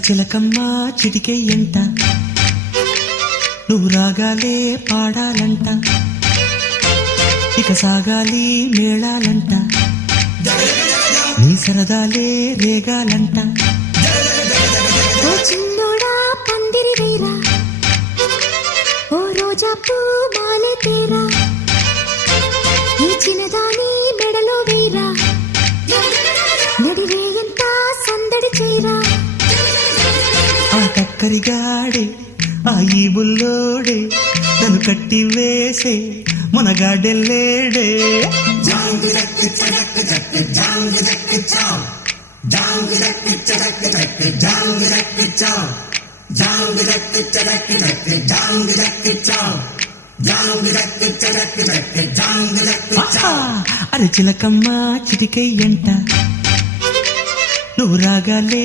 చిలకమ్మ చిటికెయ్యంట నువ్వు రాగాలే పాడాలంట ఇక సాగాలి మేళాలంట నీ సరదాలే రేగాలంట ఓ చిన్నోడా పందిరి వేరా ఓ రోజా పూ మాలే తేరా ఈ చిన్నదాని మెడలో వేరా నడిరే ఎంత సందడి చేరా ఆ కక్కరిగాడే ఆ ఈ బుల్లోడే నన్ను కట్టి వేసే మునగాడెల్లేడే అరే చిలకమ్మ చిటికెయ్యంట నువ్వు రాగాలే